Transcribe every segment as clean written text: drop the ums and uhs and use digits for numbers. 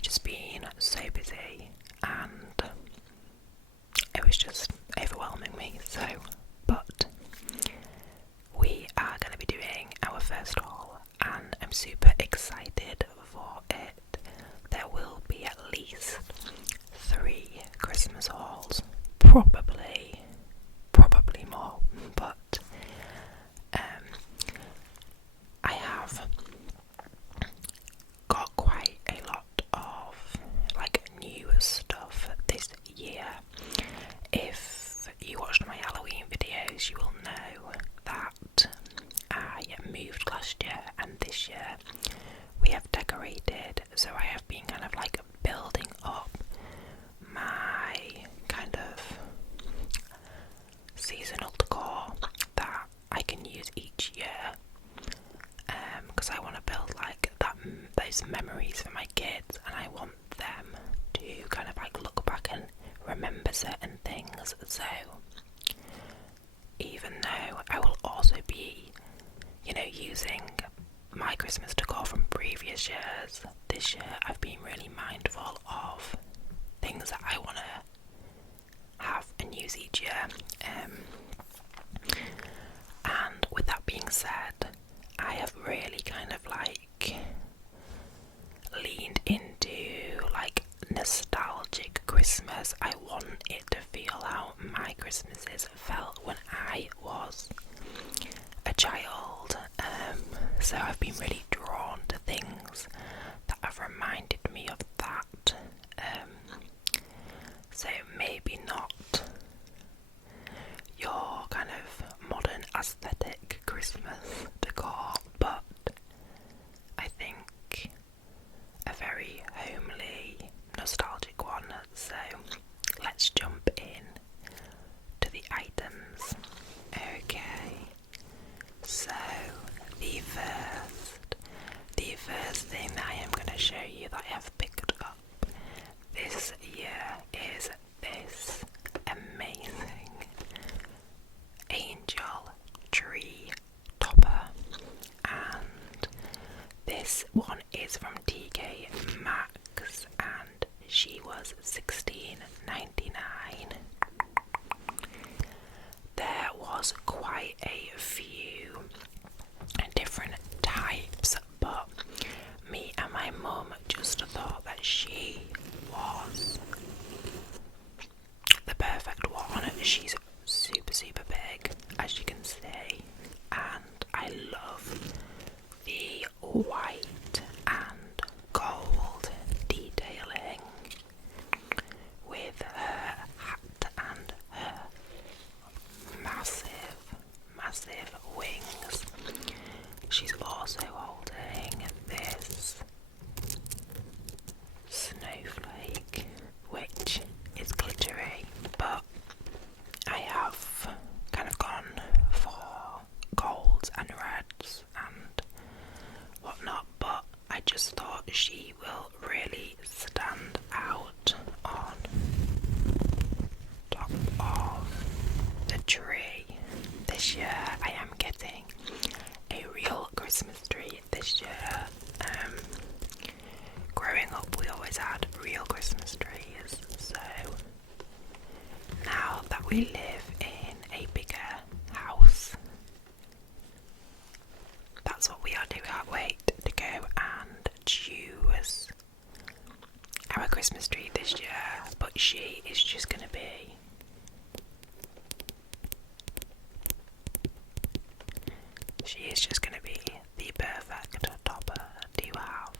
I've just been so busy and it was just overwhelming me. So, but we are going to be doing our first haul and I'm super excited for it. There will be at least 3 Christmas hauls, probably more, but I have got quite a lot of new stuff this year. If you watched my Halloween videos, you will know that I moved last year and this year we have decorated, so I have been kind of building up my kind of seasonal decor that I can use each year, because I want to build those memories for my kids, and I want them to kind of look back and remember certain things. So even though I will also be, using my Christmas decor from previous years, this year I've been really mindful of things that I want to have and use each year. And with that being said, I have really kind of leaned into nostalgic Christmas. I want it to feel how my Christmases felt when I was a child. So I've been really drawn to things that have reminded me of that. So maybe not your kind of modern aesthetic Christmas decor, but I think a very homely, nostalgic one. So let's jump in to the items. Okay, so the first thing that I am going to show you that I have picked up this year is this amazing angel tree topper, and this one is from TK Maxx and she was $16.99. There was quite a few different types, but me and my mum just thought that she was the perfect one. She's super big, as you can see, and I love the white and gold detailing with her hat and her massive wings. She's also holding this snowflake, which is glittery, but I have kind of gone for golds and reds and whatnot, but I just thought she will really stand out on top of the tree. This year I am getting a real Christmas tree this year. Growing up we always had real Christmas trees, so now that we live in a bigger house, that's what we are doing. I can't wait to go and choose our Christmas tree this year, but she is just going to be the perfect topper to have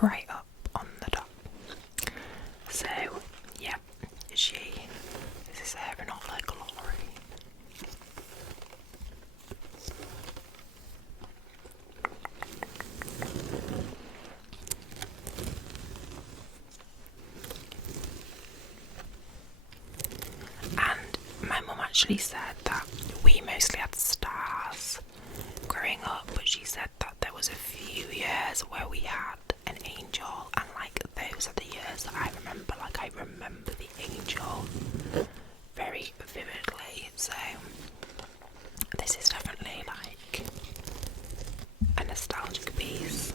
right up on the top. So yeah, this is her in all her glory. And my mum actually said that we mostly had stars growing up, but she said that there was a few years where we had an angel, and those are the years that I remember. I remember the angel very vividly, so this is definitely a nostalgic piece.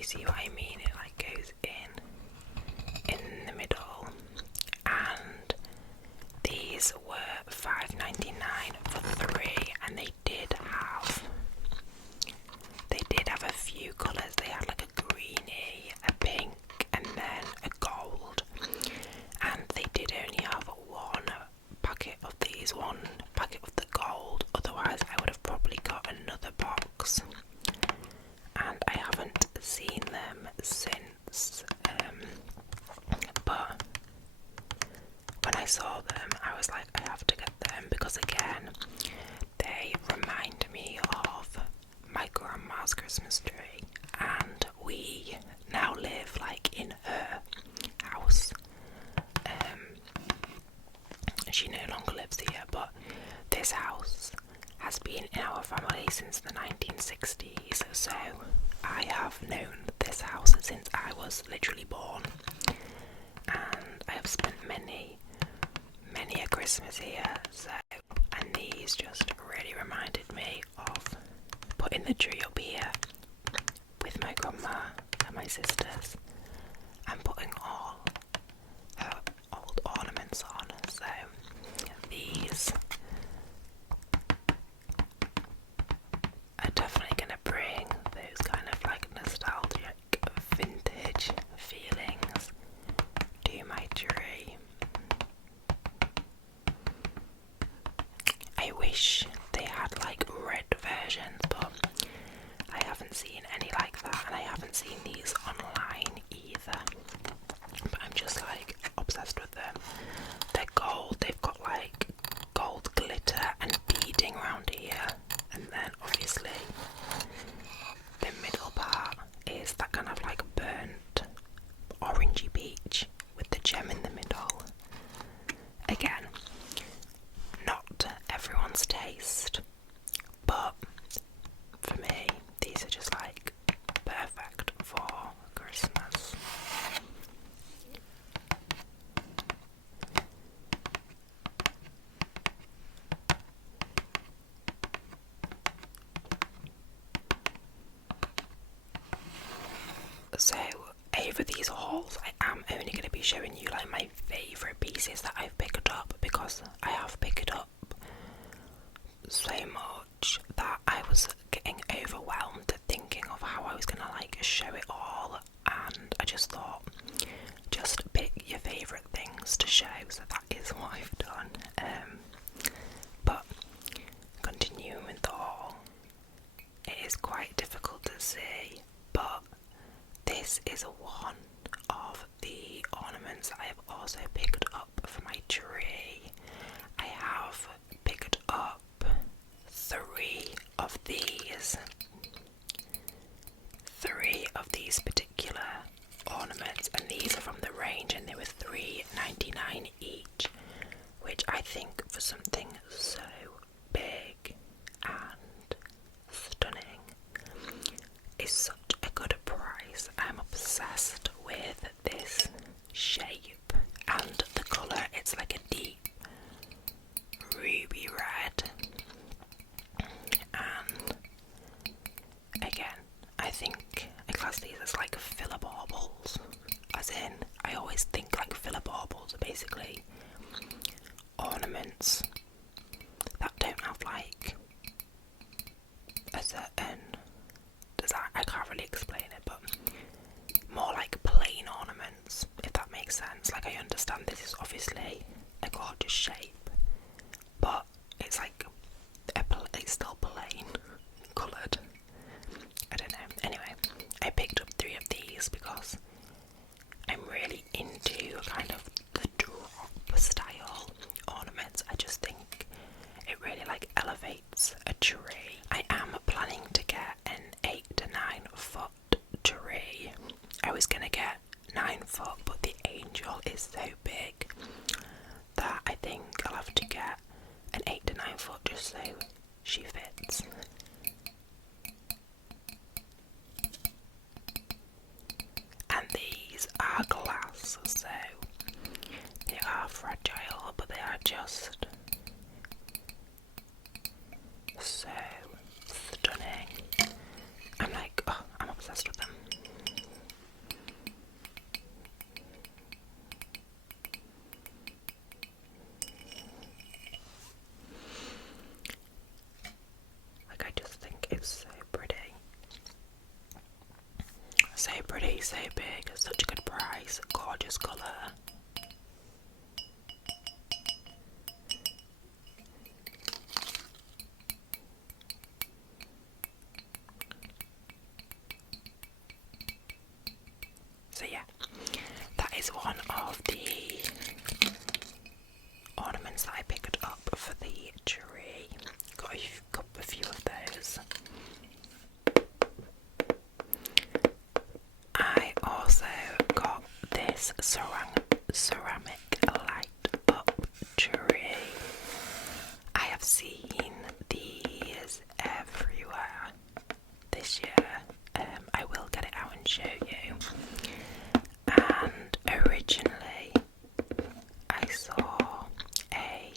you see what I mean? It like goes in the middle, and these were £5.99 for 3, and they did have a few colours. They had like a greeny, a pink, and then a gold, and they did only have one packet of these, one packet of the gold, otherwise I would have probably got another box, and I haven't seen them since, but when I saw them I was like, I have to get them, because again, they remind me of my grandma's Christmas tree, and we now live like in her house. She no longer lives here, but this house has been in our family since the 1960s, so I have known this house since I was literally born, and I have spent many a Christmas here, so, and these just really reminded me of putting the tree up here with my grandma and my sisters and putting all her old ornaments on. So these are definitely going to bring those kind of like nostalgic vintage feelings to my tree. I wish they had like red versions, but I haven't seen any like that, and I haven't seen these online either, but I'm just like obsessed with them. They're gold, they've got like gold glitter and beading around here, and then obviously the middle part is that kind of like burnt orangey peach with the gem in the middle. Again, not everyone's taste, but for me these are just like perfect for Christmas. So over these hauls I am only going to be showing you like my favourite pieces that I've picked up, because I have picked up so much that I was getting overwhelmed thinking of how I was going to like show it all, and I just thought, just pick your favourite things to show, so that is what I've done. But continuing with the haul, it is quite difficult to see, but this is one of the ornaments I have also picked up for my tree. I have picked up 3 of these particular ornaments, and these are from the range, and they were £3.99 each, which I think for something so big and stunning is such a good price. I'm obsessed with this shape and the colour. It's like a deep ruby red, and again, I think I class these as like filler baubles, as in I always think like filler baubles are basically ornaments that don't have like a certain design. I can't really explain it, but more like plain ornaments, if that makes sense. Like, I understand this is obviously a gorgeous shape, but it's like it's still plain coloured. I don't know. Anyway, So pretty, so big, such a good price, gorgeous colour. So yeah, that is one of the ornaments that I picked up for the tree. Got a few of those. I also got this ceramic light up tree. I have seen these everywhere this year. I will get it out and show you. And originally I saw a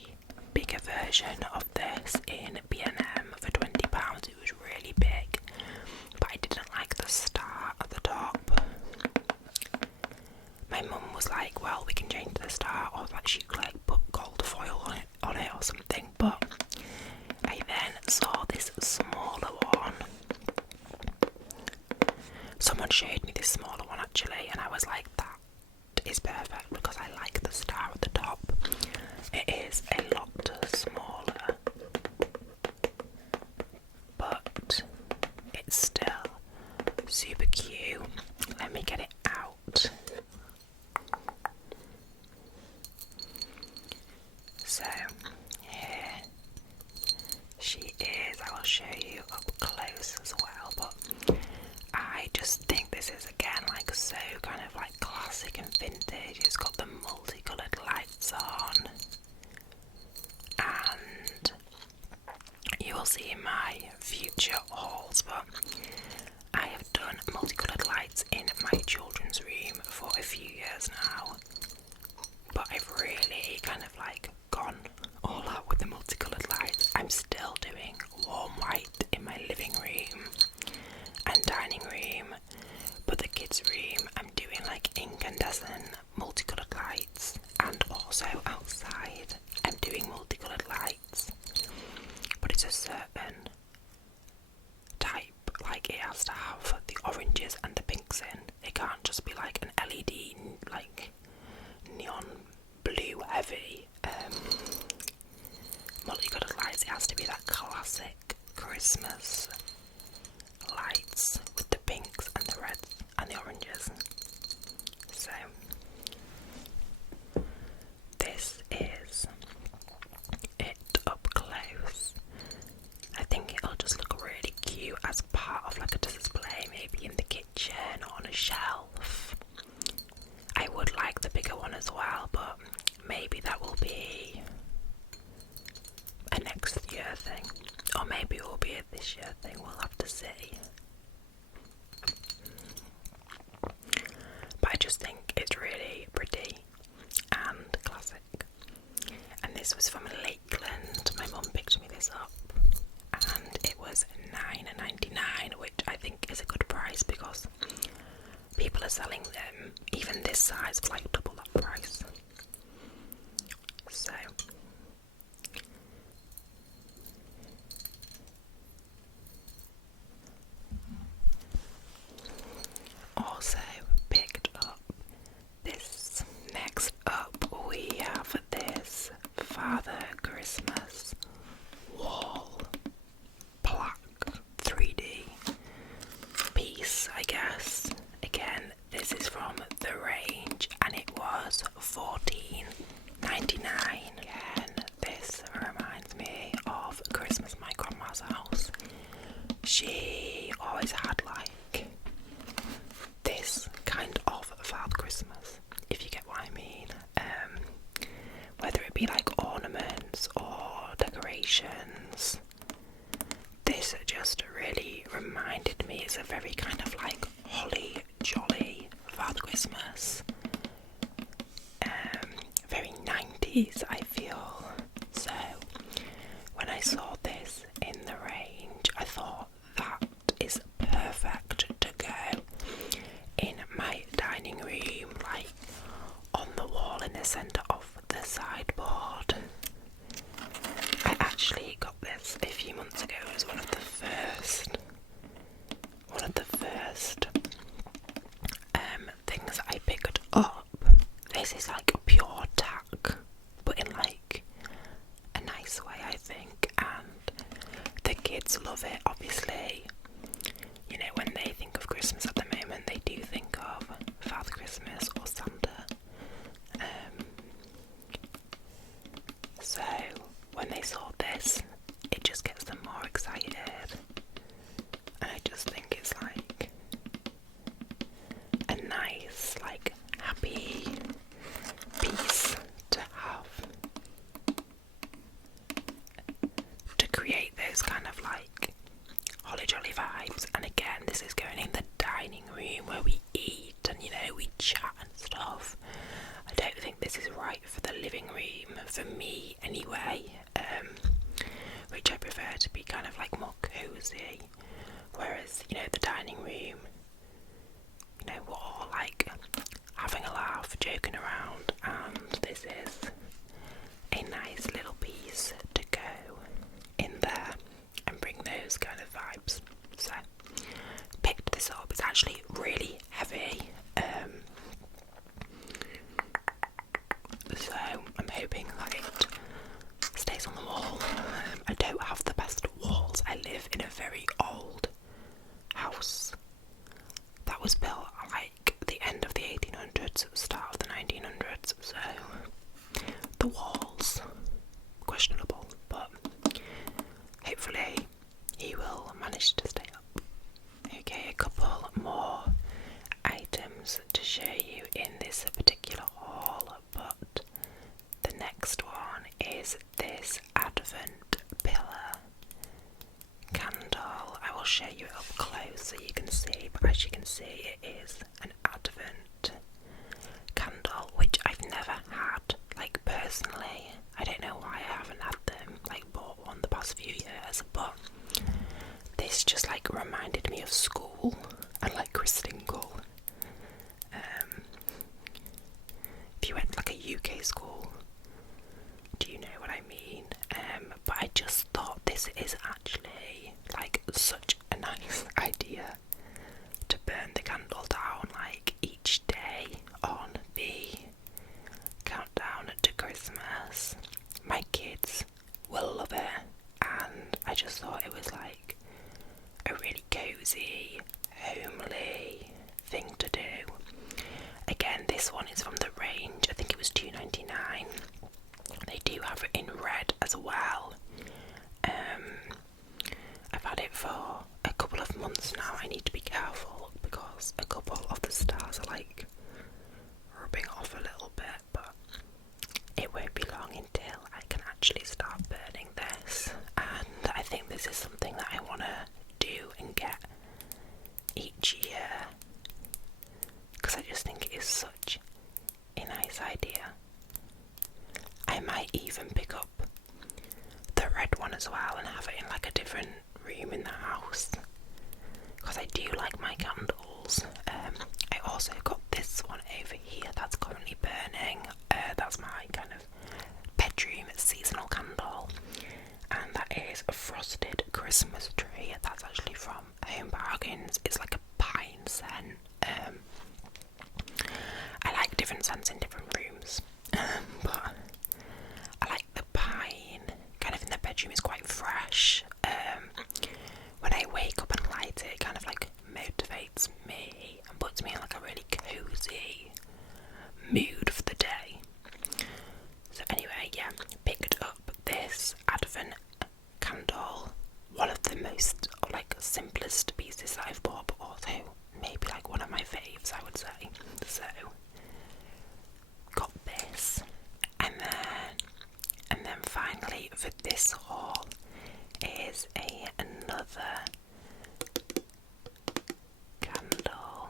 bigger version of this in B&M for £20. It was really big, but I didn't like the star at the top. My mum was like, well, we can change the star, or like she could like put gold foil on it or something, but I then saw this smaller one. Someone showed me this smaller one actually, and I was like, that is perfect because I like the star at the top. It is a lot smaller, but it's still super cute. Let me get it out. So here she is. I will show you up close as well, but I just think this is again like so kind of like classic and vintage. It's got the multicoloured lights on, and you will see in my future hauls, but I have done multicoloured lights in my children's room for a few years now, but I've really kind of like gone all out with the multicoloured lights. I'm still doing warm white in my living room and dining room, but the kids' room I'm doing like incandescent multicoloured lights, and also outside I'm doing multicoloured lights, but it's a certain type, like it has to have the oranges and the pinks in. It can't just be like an LED like neon blue heavy multicoloured lights. It has to be that classic Christmas lights with the pinks and the reds and the oranges. So this is it up close. I think it'll just look really cute as part of like a display, maybe in the kitchen or on a shelf. I would like the bigger one as well, but maybe that will be a next year thing, or maybe it will be a this year thing. We'll have to see. But I just think it's really pretty and classic. And this was from Lakeland. My mum picked me this up, and it was £9.99, which I think is a good price because people are selling them even this size for like double that price. So also picked up this. Next up we have this Father Christmas wall plaque 3D piece, I guess. Again, this is from the range and it was £14.99. Again, this reminds me of Christmas at my grandma's house. She always had like this kind of Father Christmas, if you get what I mean. Whether it be like ornaments or decorations, this just really reminded me. It's a very kind of like holly jolly Father Christmas, very 90s I feel. So when I saw this in the range, I thought that is perfect to go in my dining room, like on the wall in the centre of the sideboard. I actually got this a few months ago. It was one of the first actually really heavy. So I'm hoping that it stays on the wall. I don't have the best walls. I live in a very old house that was built like the end of the 1800s, start of the 1900s, so the walls, questionable, but hopefully he will manage to stay up. Okay, a couple more items to show you in this particular haul, but the next one is this Advent pillar candle. I will show you it up close so you can see, but as you can see it is an Advent candle, which I've never had, like personally. I don't know why I haven't had them, like bought one the past few years, but this just like reminded me of school and like Christingle. If you went to like a UK school, do you know what I mean? But I just thought this is actually like such a nice idea to burn the candle down like each day on the countdown to Christmas. My kids will love it, and I just thought it was like a really cozy, homely thing to do. Again, this one is from the range, I think it was £2.99. They do have it in red as well. I've had it for a couple of months now. I need to be careful because a couple of the stars are like rubbing off a little bit, but it won't be long until I can actually start burning this, and I think this is something that I want to do and get each year because I just think it is such a nice idea. I might even pick up the red one as well and have it in like a different room in the house because I do like my candles. I also got this one over here that's currently burning. That's my kind of bedroom seasonal candle, and that is a frosted Christmas tree. That's actually from Home Bargains. It's like a pine scent. I like different scents in different rooms, but I like the pine kind of in the bedroom. Is quite fresh. When I wake up and light it, it kind of like motivates me and puts me in like a really cozy mood for the day. So anyway, yeah, picked up this Advent candle, one of the most like simplest pieces that I've bought, but also maybe like one of my faves, I would say. So got this, and then finally for this haul is another candle.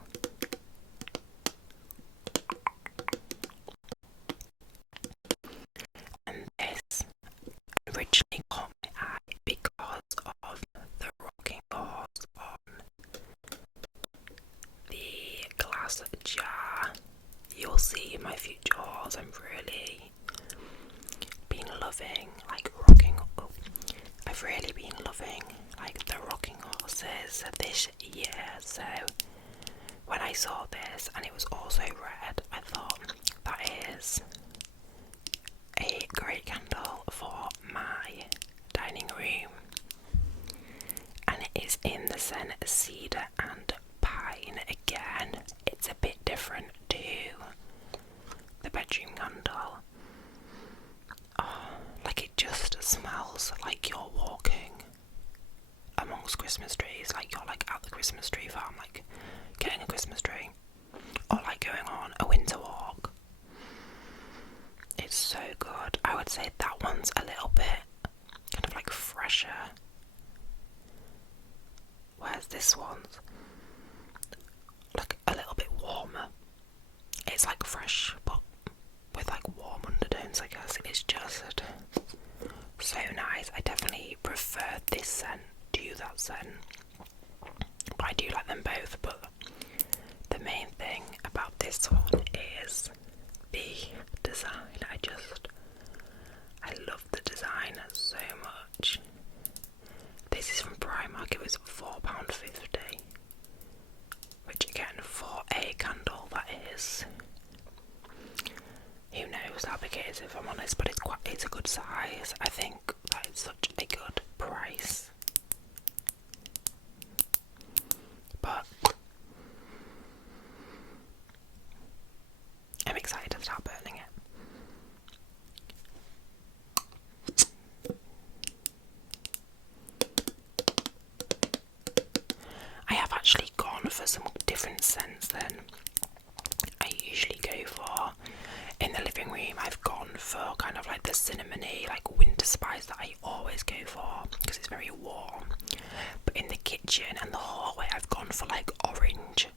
And this originally caught my eye because of the rocking horse on the glass jar. You'll see in my future hauls I'm really been loving like rocking. I've really been loving like the rocking horses this year. So when I saw this and it was also red, I thought that is a great candle for my dining room, and it is in the scent cedar and pine. Again, it's a bit different to the bedroom candle. Like it just smells like you're walking amongst Christmas trees, like you're like at the Christmas tree farm, like getting a Christmas tree, or like going on a winter walk. It's so good. I would say that one's a little bit kind of like fresher, whereas this one's like a little bit warmer. It's like fresh but with like warm undertones, I guess. It's just so nice. I definitely prefer this scent to that scent, but I do like them both. is. Who knows how big it is, if I'm honest, but it's a good size. I think that is such a good price. But I'm excited to start burning it. I have actually gone for some different scents than I usually go for. In the living room, I've gone for kind of like the cinnamony, like winter spice that I always go for because it's very warm. But in the kitchen and the hallway, I've gone for like orange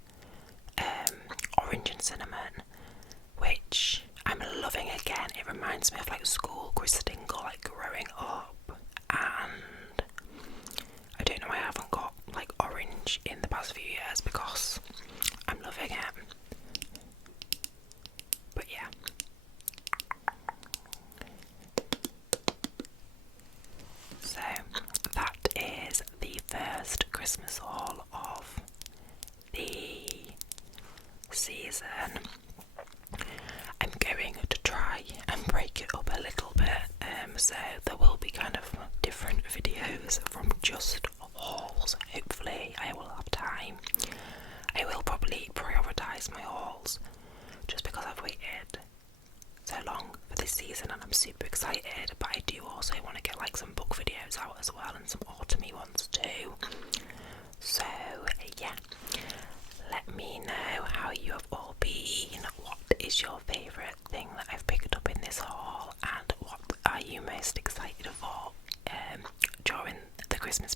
and cinnamon, which I'm loving again. It reminds me of like school Chris Dingle, like growing up. And I don't know why I haven't got like orange in the past few years because I'm loving it. But yeah. So that is the first Christmas haul of the season. I'm going to try and break it up a little bit, so there will be kind of different videos from just hauls. Hopefully I will have time. I will probably prioritise my hauls just because I've waited so long for this season and I'm super excited, but I do also want to get like some book videos out as well and some autumny ones too. So yeah, let me know how you have all been. What is your favourite thing that I've picked up in this haul, and what are you most excited for during the Christmas